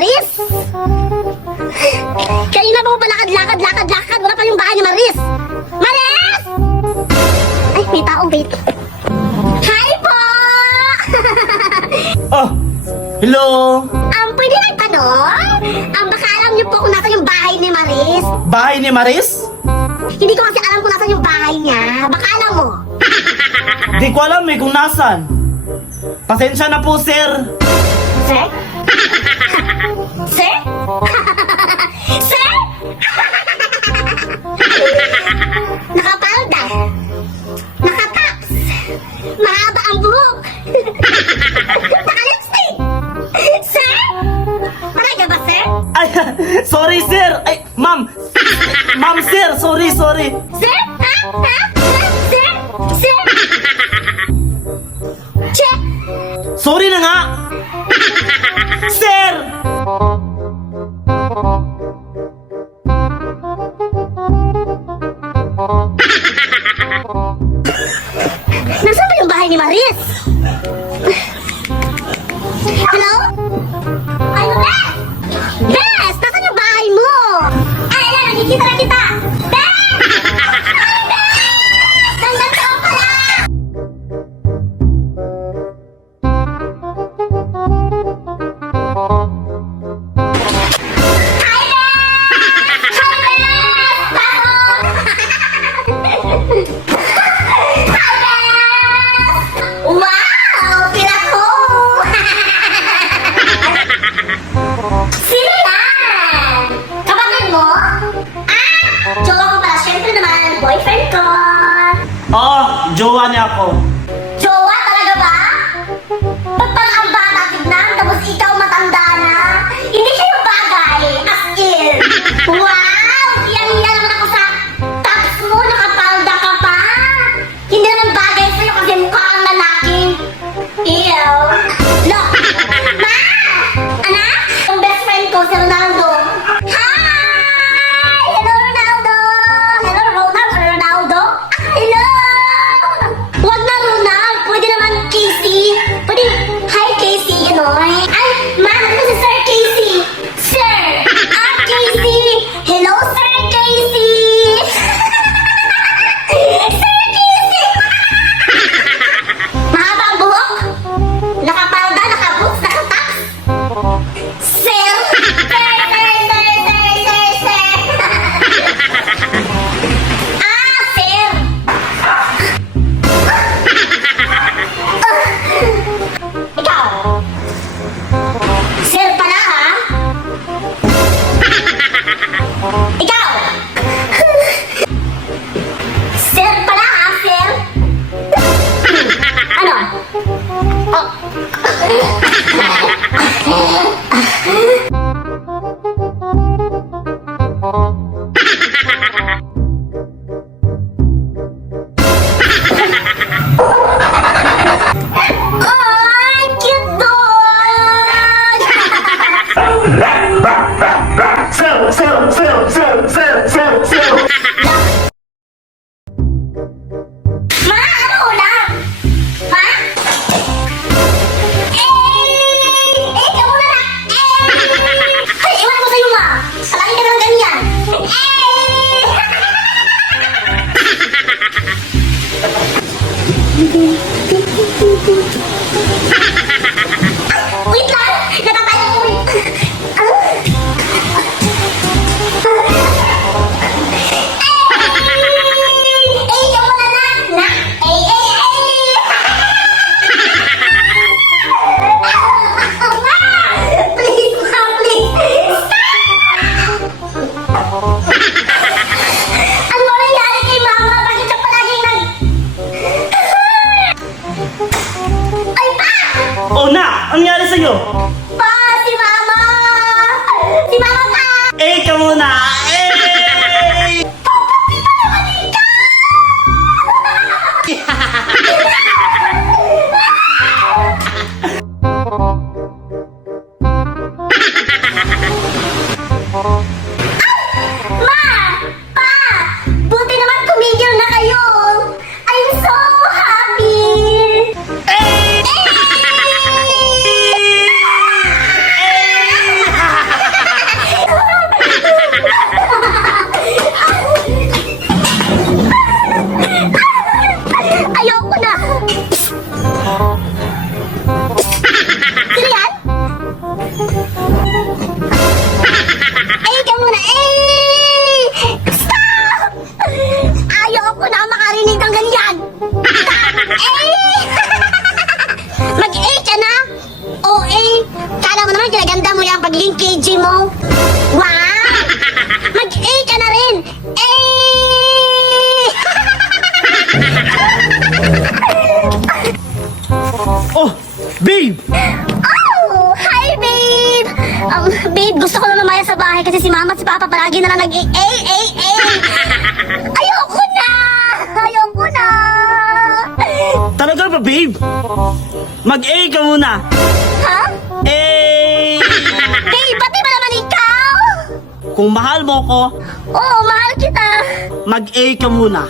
Maris? Kanina pa mo pa lakad. Wala pa yung bahay ni Maris. Maris! Ay, may tao, wait. Hi po! Oh, hello! Pwede lang tanong? Baka alam niyo po kung nasa yung bahay ni Maris? Bahay ni Maris? Hindi ko kasi alam kung nasa yung bahay niya. Baka alam mo. Di ko alam eh kung nasan. Pasensya na po, sir. Sir? Sir? Sir? Nakapalda. Nakataps. Mahaba ang buhok. Naka-lipstick. Sir? Talaga ba, sir? Ay, sorry, sir. Ay, ma'am. Ma'am, sir. Sorry. Sir? Ha? Sir? Sir? Check. Sorry na nga. Sir! Nasaan ba yung bahay ni Maris? Hello? Ay, Bes! Bes! Nasaan yung bahay mo? Ay, ayan, nakikita na kita! Bes! Ay, Bes! Nandito ka pala! Hi, Bes! Hi, Bes! Wow! Pila ko! Sino yan? Kapatid mo? Jowa ko pala. Siyempre naman, boyfriend ko. Oo, jowa niya ako. Jowa talaga ba? Ba't parang ang bata tignan, tapos ikaw matanda na? Hindi kayo bagay, as in. Wow! Iyang-iya naman ako sa tops mo, nakapalda ka pa. Hindi naman bagay sa'yo kasi mukha kang lalaki. Ew. Look! Ma! Anak? Yung best friend ko, si Ronaldo. Hi! Hello, Ronaldo! Hello, Ronaldo? Hello! Wag na, Ronald. Pwede naman, Casey. Pwede, hi, Casey, gano'n. Ay, ma, ano si Sir Casey? Sir! Casey! Hello, Sir Casey! Sir Casey! Mahaba ang buhok? Nakapalda, nakaboots, nakataps? Sir! Sir! Sir! Ikaw! Sir pala, ha? Ikaw! Sir pala, ha, sir? Ano? Oh. Ay, cute dog! Ma, ano ulam? Ma? Ikaw muna na! Ay, iwan ko sa'yo, ma! Palagi ka naman ganyan! Wait lang! Natatay ko! Ikaw muna na! Please, ma, please! Ano nangyari kay mama? Bakit siya palaging Ay, pa! Oh, na! Ang nangyari sa'yo? Pa! Si mama! Si mama pa! Eh, ka muna! Eh! Ma! Pa! Buti naman tumigil na kayo! I'm so happy! Eh! pagiging KG mo. Wow! Mag-A ka na rin! A! Oh, babe! Oh! Hi, babe! Babe, gusto ko na mamaya sa bahay kasi si mama at si papa palagi na lang nag-A. Ayoko na! Ayoko na! Talaga ba, babe? Mag-A ka muna. Ha? Eh, Babe, pati ba naman ikaw? kung mahal mo ko, Oo, mahal kita. mag-A ka muna.